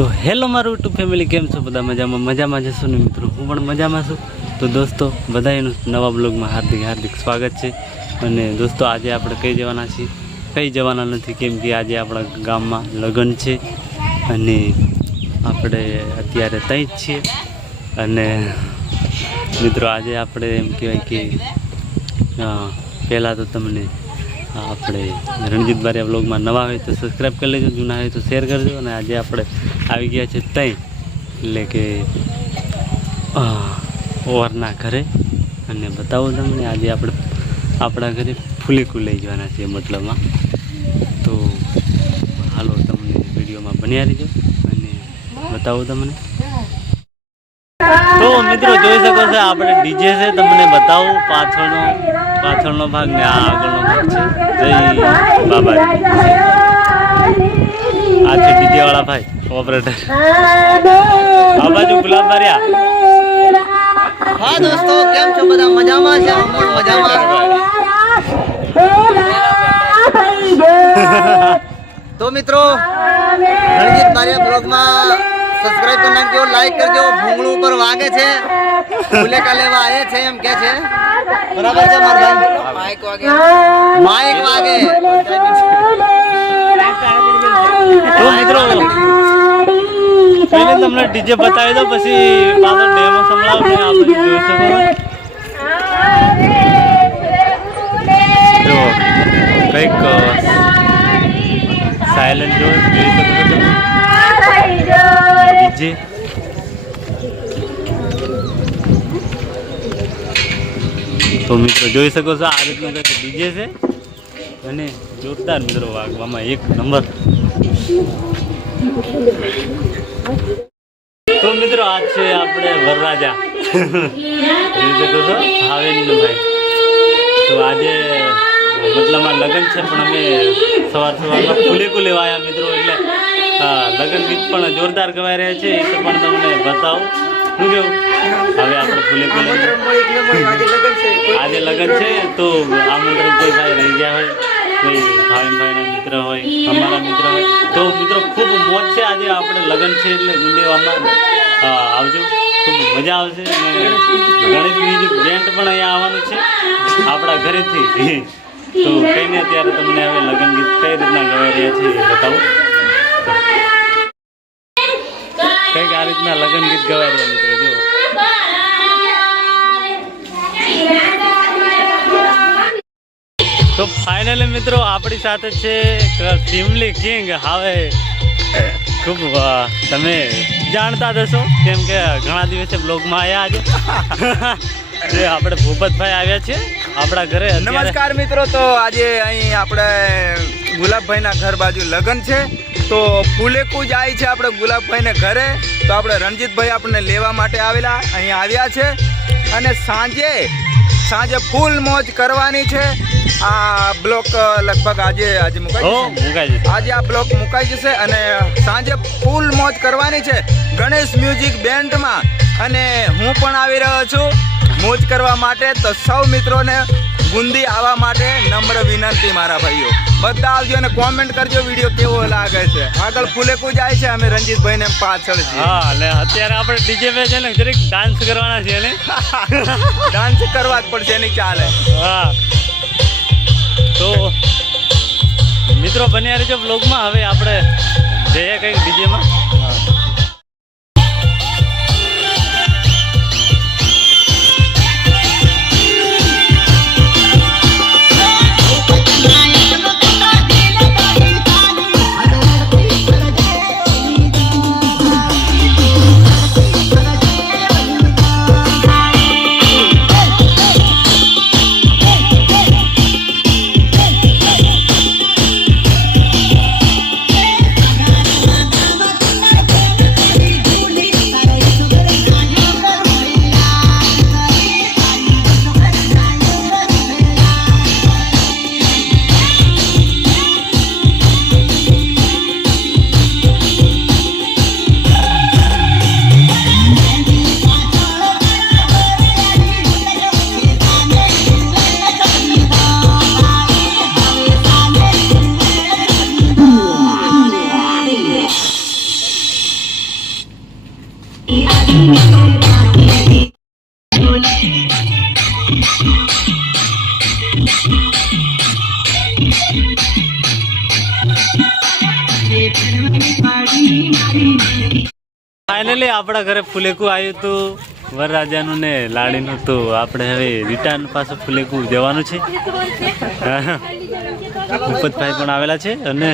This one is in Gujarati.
તો હેલો મારું યુટ્યુબ ફેમિલી કેમ છો બધા મજામાં? મજામાં જશો ને મિત્રો? હું પણ મજામાં છું. તો દોસ્તો બધાનું નવા બ્લોગમાં હાર્દિક હાર્દિક સ્વાગત છે. અને દોસ્તો, આજે આપણે કઈ જવાના છીએ? કઈ જવાના નથી, કેમ કે આજે આપણા ગામમાં લગ્ન છે. અને આપણે અત્યારે ત્યાં જ છીએ. અને મિત્રો, આજે આપણે એમ કહેવાય કે પહેલાં તો તમને આપણે રણજીત બારિયા બ્લોગમાં નવા હોય તો સબસ્ક્રાઈબ કરી લેજો, જૂના હોય તો શેર કરજો અને આજે આપણે આવી ગયા છે તઈ. એટલે કે ઓવરના ઘરે. અને બતાવો તમને, આજે આપણે આપણા ઘરે ફૂલીકું લઈ જવાના છીએ મતલબમાં. તો હાલો તમને વિડીયોમાં બન્યા રહીજો અને બતાવો તમને. તો મિત્રો, જોઈ શકો છો, આપણે ડીજે છે, તમને બતાવું પાછળનો. પાછળનો ભાગ ને આ આગળનો ભાગ છે. જય બાબા આ છે ડીજે વાળા ભાઈ ઓપરેટર આ બાજુ ગુલાબ બારિયા હા દોસ્તો કેમ છો? બધા મજામાં છે? પણ મજામાં. તો મિત્રો રણજીત બારિયા બ્લોગમાં સબસ્ક્રાઇબ કરી નાખજો લાઈક કરજો. ભૂંગળું ઉપર વાગે છે. ફૂલેકા લેવા આયે છે એમ કે છે? બરાબર છે મારા ભાઈ? માઇક વાગે. માઈક વાગે. તો મિત્રો પહેલે તમને ડીજે બતાવી દો પછી પાછો ડેમો સંભળાવો ને આપણે જોઈ શકો જો કંઈક સાયલન્ટ જો જોઈ શકો છો તમે? ડીજે. તો મિત્રો જોઈ શકો છો, આ રીતનું કંઈક ડીજે છે. અને જોરદાર મિત્રો વાગવામાં એક નંબર. તો મિત્રો આજ છે આપણે વરરાજા. જોઈ શકો છો ભાઈ. તો આજે મતલબ આ લગ્ન છે, પણ અમે સવાર સવારમાં ખુલે લેવા આવ્યા મિત્રો, એટલે લગ્ન ગીત પણ જોરદાર ગવાઈ રહ્યા છે, એ તો પણ તમને બતાવું. શું કેવું? હવે આપણે ફૂલે ફૂલે. આજે લગ્ન છે, તો આમંત્રણ કોઈ ભાઈ રહી ગયા હોય, કોઈ ભાઈના મિત્ર હોય, અમારા મિત્ર હોય. તો મિત્રો, ખૂબ મોજ છે આજે આપણે લગ્ન છે એટલે ગુંદેવામાં આવજો. ખૂબ મજા આવશે. ગણેશ મ્યુઝિક બેન્ડ પણ અહીંયા આવવાનું છે આપણા ઘરેથી. તો કહીને અત્યારે તમને હવે લગ્ન ગીત કઈ રીતના ગવાઈ રહ્યા છે એ બતાવું. કંઈક આ રીતના લગ્ન ગીત ગવાઈ રહ્યા મિત્રો તો ફાઇનલી મિત્રો આપણી સાથે છે સિમલી કિંગ હવે ખૂબ તમે જાણતા થશો કેમ કે ઘણા દિવસે બ્લોગમાં આવ્યા આજે. જે આપણે ભૂપતભાઈ આવ્યા છે આપણા ઘરે નમસ્કાર મિત્રો, તો આજે અહીં આપણે ગુલાબભાઈના ઘર બાજુ લગ્ન છે. તો ફૂલેકું જાય છે આપણે ગુલાબભાઈને ઘરે. તો આપણે રણજીતભાઈ આપણને લેવા માટે આવેલા, અહીં આવ્યા છે. અને સાંજે સાંજે ફૂલ મોજ કરવાની છે. આ બ્લોક લગભગ આજે આજે મુકાઈ જશે. આજે આ બ્લોક મુકાઈ જશે અને સાંજે ફૂલ મોજ કરવાની છે ગણેશ મ્યુઝિક બેન્ડમાં. અને હું પણ આવી રહ્યો છું મોજ કરવા માટે. તો સૌ મિત્રોને ગુંદી આવવા માટે નમ્ર વિનંતી મારા ભાઈઓ. બધા આવજો અને કોમેન્ટ કરજો વીડિયો કેવો લાગે છે. આગળ ફૂલેકું જાય છે અમે રણજીતભાઈને પાછળ છીએ. હા અને અત્યારે આપણે ડીજે પે છે ને દરેક ડાન્સ કરવાના છે ને. ડાન્સ કરવા જ પડશે એની ચાલે. હા. તો મિત્રો બન્યા રહેજો બ્લોગમાં હવે આપણે જઈએ કંઈક ડીજેમાં ફાઇનલી આપણા ઘરે ફુલેકું આવ્યું હતું વરરાજાનું ને લાડીનું તો આપણે હવે રિટર્ન પાસે ફુલેકું જવાનું છે. ઉપતભાઈ પણ આવેલા છે અને.